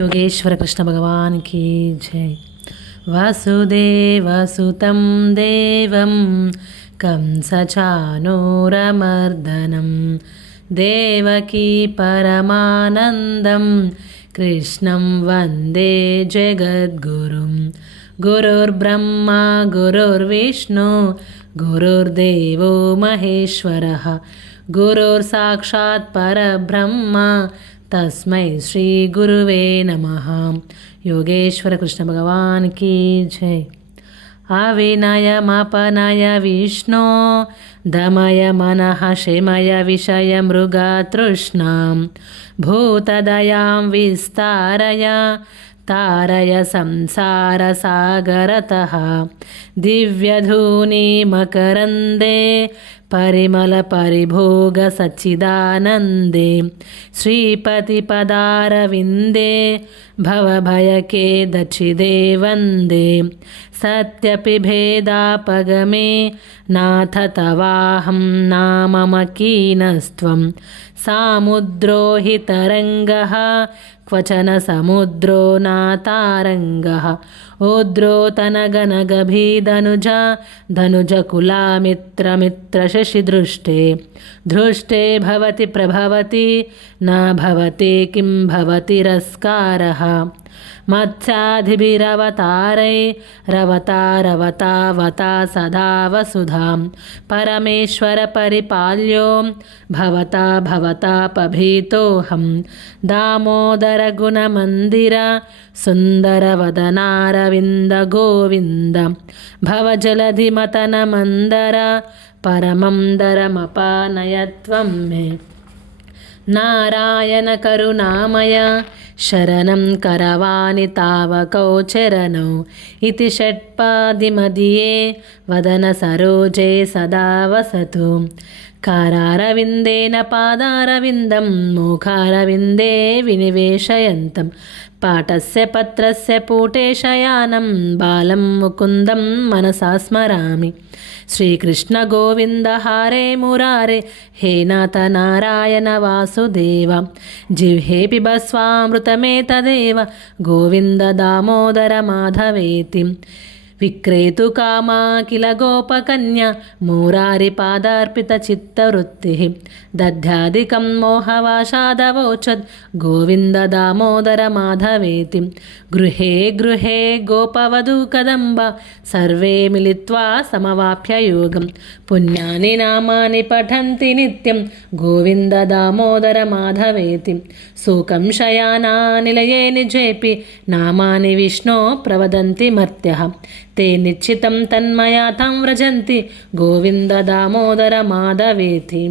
योगेश्वर कृष्ण भगवान की जय। वासुदेवसुतं देवं कंसचानूरमर्दनं देवकी परमानन्दं कृष्णं वन्दे जगद्गुरुं। गुरुर्ब्रह्मा गुरुर्विष्णु गुरुर्देवो महेश्वरः गुरुर्साक्षात् परब्रह्म तस्मै श्री गुरुवे नमः। योगेश्वर कृष्ण भगवान की जय। अविनयमपनय विष्णो दमय मनः शेमय विषय मृगतृष्णां भूतदयां विस्तारय तारय संसारसागरतः दिव्यधूनि मकरन्दे परिमलपरिभोगसच्चिदानन्दे श्रीपतिपदारविन्दे भवभयखेदच्छिदे वन्दे। सत्यपि भेदापगमे नाथ तवाहं नाममकीनस्त्वं सामुद्रो हि तरङ्गः क्वचन समुद्रो नातारङ्गः उद्रोतनगनगभीदनुजा धनुजकुलामित्रमित्रशशिदृष्टे धृष्टे भवति प्रभवति न भवति किं भवतिरस्कारः मत्स्यादिभिरवतारैरवतारवतावता सदा वसुधां परमेश्वर परिपाल्यो भवता भवतापभीतोऽहं दामोदरगुणमन्दिर सुन्दरवदनारविन्द गोविन्द भवजलधिमतनमन्दर परमं दरमपानय त्वं मे। नारायण करुणामय शरणं करवाणि तावकौ चरणौ इति षट्पादिमदिये वदन सरोजे सदा वसतु। करारविन्देन पादारविन्दं मुखारविन्दे विनिवेशयन्तं पाटस्य पत्रस्य पूटे शयानं बालं मुकुन्दं मनसा स्मरामि। श्रीकृष्ण गोविन्द हरे मुरारे हे नाथ नारायण वासुदेव जिह्वे पिबस्वामृतमेतदेव गोविन्द दामोदर माधवेति। विक्रेतु कामा किल गोपकन्या मुरारिपादार्पितचित्तवृत्तिः दध्यादिकं मोहवाशादवोचद् गोविन्द दामोदर माधवेति। गृहे गृहे गोपवधूकदम्ब सर्वे मिलित्वा समवाप्य योगं पुण्यानि नामानि पठन्ति नित्यं गोविन्द दामोदर माधवेति। सूकं शयानानिलये निजेऽपि नामानि विष्णो प्रवदन्ति मर्त्यः ते निश्चितं तन्मया तं व्रजन्ति गोविन्द दामोदर माधवेति।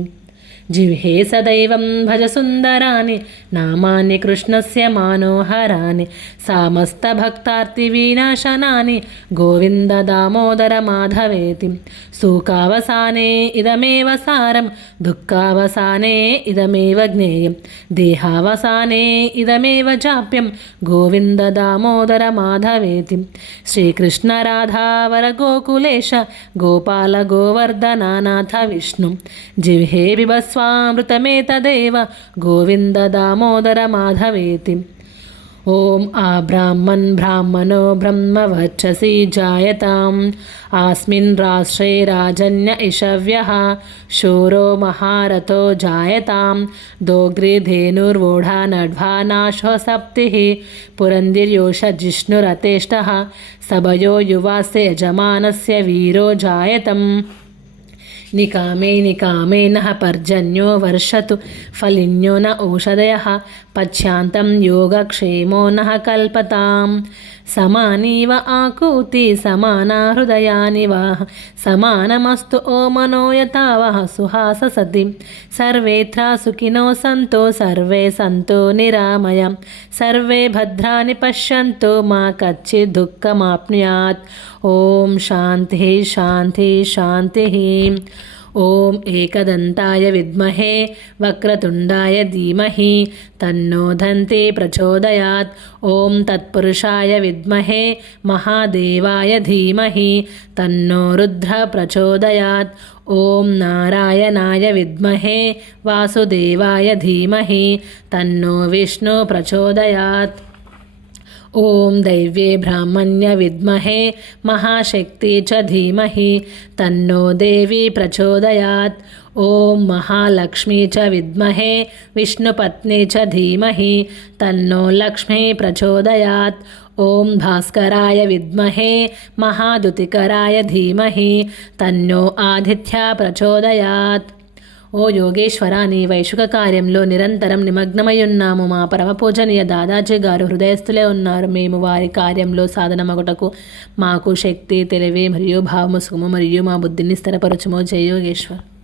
जिह्वे सदैवं भज सुन्दराणि नामानि कृष्णस्य मनोहराणि समस्तभक्तार्तिविनाशनानि गोविन्द दामोदर माधवेति। सुखावसाने इदमेव सारं दुःखावसाने इदमेव ज्ञेयं देहावसाने इदमेव जाप्यं गोविन्द दामोदर माधवेति। श्रीकृष्ण राधावर गोकुलेश गोपाल गोवर्धनानाथ विष्णु जिह्वे बिभस्वामृतमेतदेव गोविन्द दामोदर माधवेति। ॐ आब्राह्मन् ब्राह्मणो ब्रह्मवर्चसि जायताम् अस्मिन् राष्ट्रे राजन्य इषव्यः शूरो महारथो जायतां दोग्रीधेनुर्वोढा नड्वा नाशो सप्तिः पुरन्दिर्योष जिष्णुरतेष्टः सभयो युवास्य यजमानस्य वीरो जायतम्। निकामे निकामे नः पर्जन्यो वर्षतु फलिन्यो न औषधयः पश्यान्तं योगक्षेमो नः कल्पताम्। समानीव आकूति समाना हृदयानि वाः समानमस्तु ओ मनो यथावः सुहाससति। सर्वेऽत्र सुखिनो सन्तो सर्वे सन्तो निरामया सर्वे भद्राणि पश्यन्तु मा कच्चित् दुःखमाप्नुयात्। ॐ शान्तिः शान्तिः शान्तिः। ॐ एकदन्ताय विद्महे वक्रतुण्डाय धीमहि तन्नो दन्ती प्रचोदयात्। ॐ तत्पुरुषाय विद्महे महादेवाय धीमहि तन्नो रुद्र प्रचोदयात्। ॐ नारायणाय विद्महे वासुदेवाय धीमहि तन्नो विष्णु प्रचोदयात्। ఓం దైవ్యే బ్రాహ్మణ్య విద్మహే మహాశక్తి చ ధీమహి తన్నో దేవి ప్రచోదయాత్. ఓం మహాలక్ష్మీ చ విద్మహే విష్ణుపత్ని చ ధీమహి తన్నో లక్ష్మీ ప్రచోదయాత్. ఓం భాస్కరాయ విద్మహే మహాదుతికరాయ ధీమహి తన్నో ఆదిత్య ప్రచోదయాత్. ఓ యోగేశ్వర, నీ వైశుక కార్యంలో నిరంతరం నిమగ్నమయ్యున్నాము. మా పరమ పూజనీయ దాదాజీ గారు హృదయస్థులే ఉన్నారు. మేము వారి కార్యంలో సాధనమగుటకు మాకు శక్తి, తెలివి మరియు భావము సుఖము మరియు మా బుద్ధిని స్థిరపరచుమో. జయ యోగేశ్వర్.